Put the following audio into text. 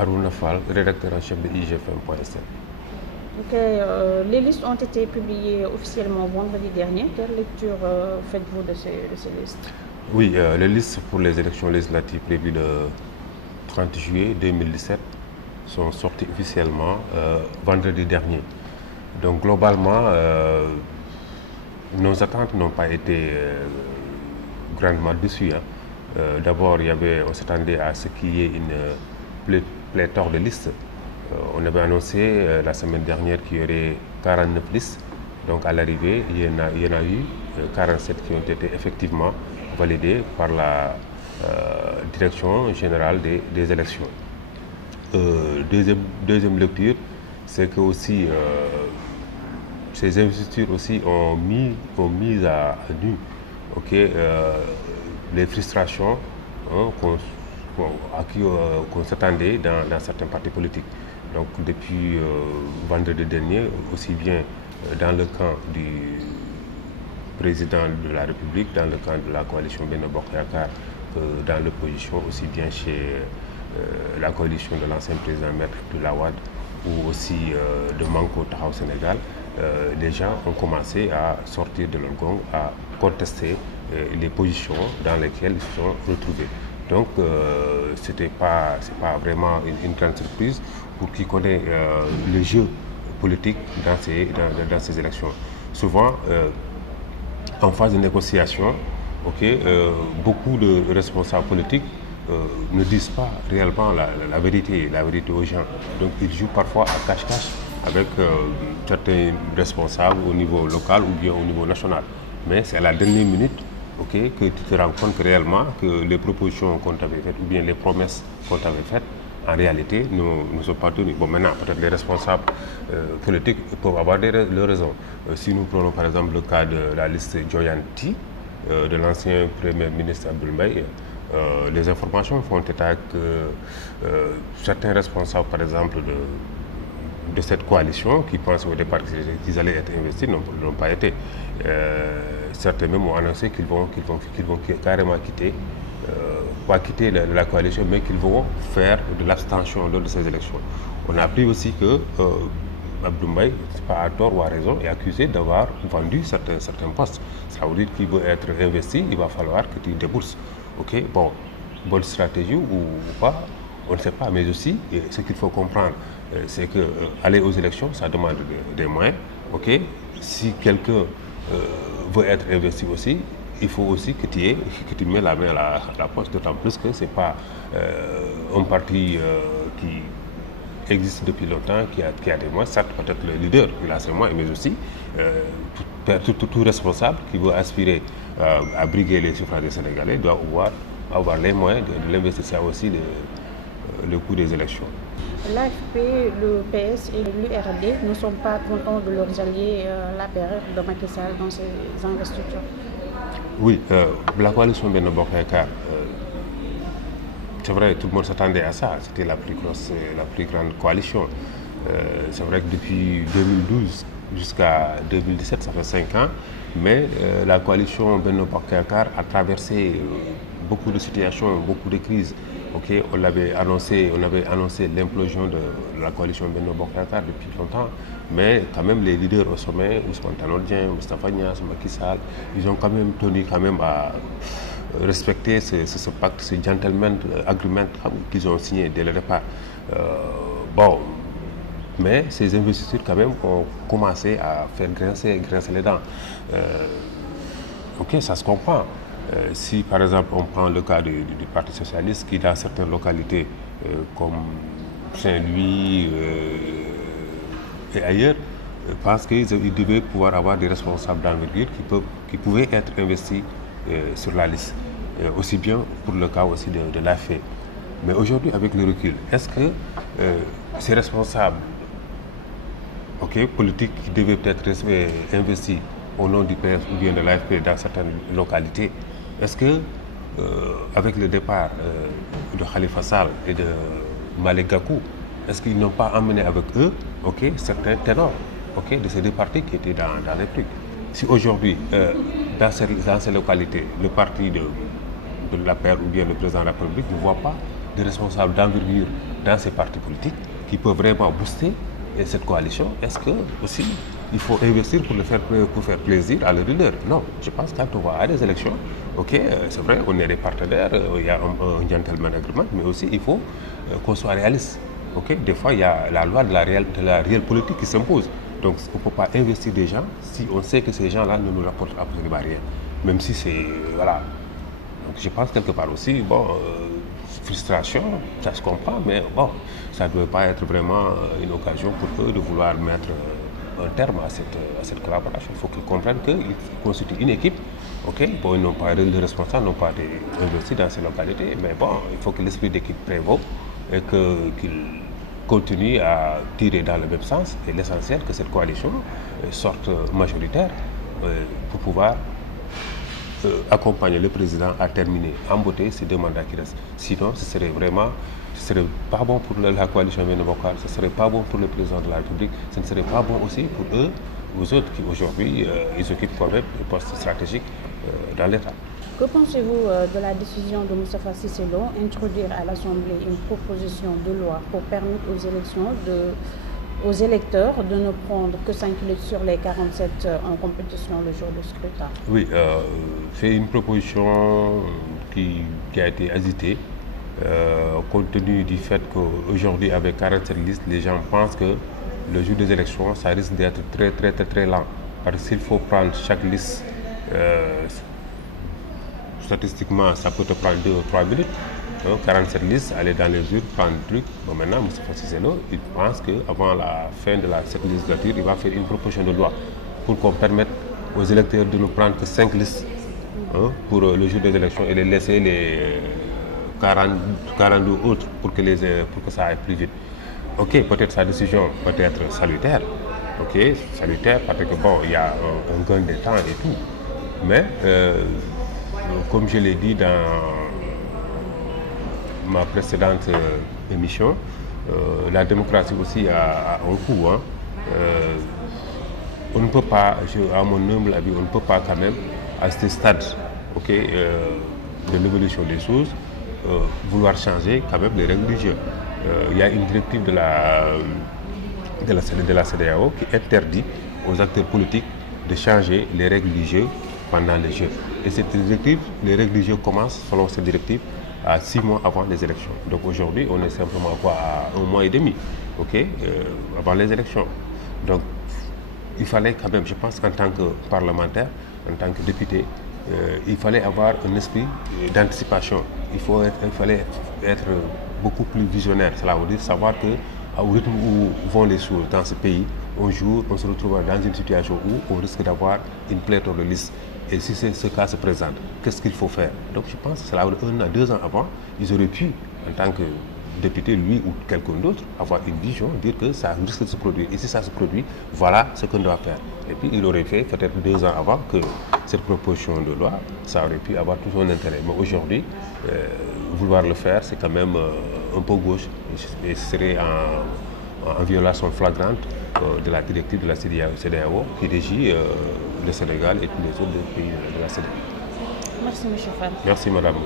Harouna Fall, rédacteur en chef de IGFM.sn. Les listes ont été publiées officiellement vendredi dernier. Quelle lecture faites-vous de ces listes? Oui, les listes pour les élections législatives prévues le 30 juillet 2017 sont sorties officiellement vendredi dernier. Donc globalement, nos attentes n'ont pas été grandement déçues. D'abord, on s'attendait à ce qu'il y ait une pléthore de listes. On avait annoncé la semaine dernière qu'il y aurait 49 listes. Donc à l'arrivée, il y en a eu 47 qui ont été effectivement validées par la direction générale des élections. Deuxième lecture, c'est que aussi ces investitures aussi ont mis à nu les frustrations qu'on s'attendait dans certains partis politiques. Donc depuis vendredi dernier, aussi bien dans le camp du président de la République, dans le camp de la coalition Benno Bokk Yakaar, que dans l'opposition, aussi bien chez la coalition de l'ancien président Maître Abdoulaye Wade ou aussi de Manko Taxawu Sénégal, les gens ont commencé à sortir de leur gong, à contester les positions dans lesquelles ils se sont retrouvés. Donc, c'est pas vraiment une grande surprise pour qui connaît le jeu politique dans ces élections. Souvent, en phase de négociation, beaucoup de responsables politiques ne disent pas réellement la vérité aux gens. Donc, ils jouent parfois à cache-cache avec certains responsables au niveau local ou bien au niveau national. Mais c'est à la dernière minute que tu te rends compte que réellement que les propositions qu'on t'avait faites ou bien les promesses qu'on t'avait faites, en réalité, ne sont pas tenues. Bon, maintenant, peut-être les responsables politiques peuvent avoir leurs raisons. Si nous prenons par exemple le cas de la liste Joyanti, de l'ancien Premier ministre Abdoul Mbaye, les informations font état que certains responsables, par exemple, de cette coalition, qui pensaient au départ qu'ils allaient être investis, n'ont pas été. Certains même ont annoncé qu'ils vont carrément quitter, pas quitter la coalition, mais qu'ils vont faire de l'abstention lors de ces élections. On a appris aussi que Abdoul Mbaye, pas à tort ou à raison, est accusé d'avoir vendu certains postes. Ça veut dire qu'il veut être investi, il va falloir que tu débourses. Bon, bonne stratégie ou pas, on ne sait pas, mais aussi, ce qu'il faut comprendre, c'est que aller aux élections, ça demande des moyens. Si quelqu'un veut être investi aussi, il faut aussi que tu mets la main à la poche, d'autant plus que ce n'est pas un parti qui existe depuis longtemps, qui a des moyens. Certes, peut-être le leader, il a ses moyens, mais aussi tout responsable qui veut aspirer à briguer les suffrages des Sénégalais doit avoir les moyens de l'investissement aussi le coût des élections. L'AFP, le PS et l'URD ne sont pas contents de leurs alliés, l'APR de Macky Sall dans ces investitures. Oui, la coalition Benno Bokk Yakaar, c'est vrai, tout le monde s'attendait à ça. C'était la plus grande coalition. C'est vrai que depuis 2012 jusqu'à 2017, ça fait 5 ans, mais la coalition Benno Bokk Yakaar a traversé beaucoup de situations, beaucoup de crises. On avait annoncé l'implosion de la coalition Benno Bokk Yakaar depuis longtemps, mais quand même les leaders au sommet, Ousmane Tanor Dieng, Moustapha Niasse, Macky Sall, ils ont quand même tenu à respecter ce pacte, ce gentleman agreement qu'ils ont signé dès le départ. Mais ces investitures quand même ont commencé à faire grincer les dents. Ça se comprend. Si par exemple on prend le cas du Parti Socialiste qui dans certaines localités comme Saint-Louis et ailleurs pense qu'ils devaient pouvoir avoir des responsables d'envergure qui pouvaient être investis sur la liste, aussi bien pour le cas aussi de l'AFP. Mais aujourd'hui avec le recul, est-ce que ces responsables politiques qui devaient peut-être rester investis au nom du PS ou bien de l'AFP dans certaines localités, est-ce que, avec le départ de Khalifa Sall et de Malick Gakou, est-ce qu'ils n'ont pas emmené avec eux certains ténors de ces deux partis qui étaient dans les trucs? Si aujourd'hui, dans ces localités, le parti de l'APR ou bien le président de la République ne voit pas des responsables d'envergure dans ces partis politiques qui peuvent vraiment booster cette coalition. Est-ce que aussi il faut investir pour faire plaisir à leurs leaders? Non, je pense que quand on va à des élections, ok, c'est vrai, on est des partenaires, il y a un gentleman agreement, mais aussi il faut qu'on soit réaliste. Ok, des fois il y a la loi de la réelle politique qui s'impose. Donc on ne peut pas investir des gens si on sait que ces gens-là ne nous rapportent absolument rien. Même si c'est voilà. Donc je pense quelque part aussi, bon, frustration, ça se comprend, mais bon, ça ne doit pas être vraiment une occasion pour eux de vouloir mettre un terme à cette collaboration. Il faut qu'ils comprennent qu'ils constituent une équipe. Ok, bon, ils n'ont pas de responsables, n'ont pas investi dans ces localités, mais bon, il faut que l'esprit d'équipe prévaut et qu'ils continuent à tirer dans le même sens. Et l'essentiel, que cette coalition sorte majoritaire pour pouvoir accompagner le président à terminer en beauté ces 2 mandats qui restent. Sinon, ce serait pas bon pour la coalition Benno Bokk Yaakaar, ce serait pas bon pour le président de la République, ce ne serait pas bon aussi pour eux, aux autres qui aujourd'hui, ils occupent quand même des postes stratégiques dans l'État. Que pensez-vous de la décision de Moustapha Cissé Lo d'introduire à l'Assemblée une proposition de loi pour permettre aux électeurs de ne prendre que 5 litres sur les 47 en compétition le jour du scrutin? Oui, c'est une proposition qui a été agitée compte tenu du fait qu'aujourd'hui, avec 47 listes, les gens pensent que le jour des élections, ça risque d'être très lent. Parce qu'il faut prendre chaque liste, statistiquement, ça peut te prendre 2 ou 3 minutes. 47 listes, aller dans les urnes, prendre le truc. Bon, maintenant, Moustapha Cissé Lo, il pense qu'avant la fin de cette législature, il va faire une proposition de loi pour qu'on permette aux électeurs de ne prendre que 5 listes pour le jour des élections et les laisser les 42 autres pour que ça aille plus vite. Ok, peut-être sa décision peut être salutaire. Ok, salutaire parce que bon, il y a un gain de temps et tout. Mais, comme je l'ai dit dans ma précédente émission, la démocratie aussi a un coût. On ne peut pas, à mon humble avis, on ne peut pas quand même, à ce stade de l'évolution des choses, vouloir changer quand même les règles du jeu. Il y a une directive de la CEDEAO qui interdit aux acteurs politiques de changer les règles du jeu pendant les Jeux. Et cette directive, les règles du jeu commencent, selon cette directive, à 6 mois avant les élections. Donc aujourd'hui, on est simplement à 1 mois et demi, avant les élections. Donc il fallait quand même, je pense qu'en tant que parlementaire, en tant que député, il fallait avoir un esprit d'anticipation. Il fallait être beaucoup plus visionnaire. Cela veut dire savoir qu'au rythme où vont les choses dans ce pays, un jour, on se retrouvera dans une situation où on risque d'avoir une pléthore de listes. Et si ce cas se présente, qu'est-ce qu'il faut faire? Donc je pense que cela, 1 à 2 ans avant, ils auraient pu, en tant que député, lui ou quelqu'un d'autre, avoir une vision, dire que ça risque de se produire. Et si ça se produit, voilà ce qu'on doit faire. Et puis il aurait fait peut-être 2 ans avant que cette proposition de loi, ça aurait pu avoir tout son intérêt. Mais aujourd'hui, vouloir le faire, c'est quand même un peu gauche. Et ce serait en violation flagrante de la directive de la CEDEAO qui régit le Sénégal et tous les autres pays de la CEDEAO. Merci, M. Fall. Merci, Madame.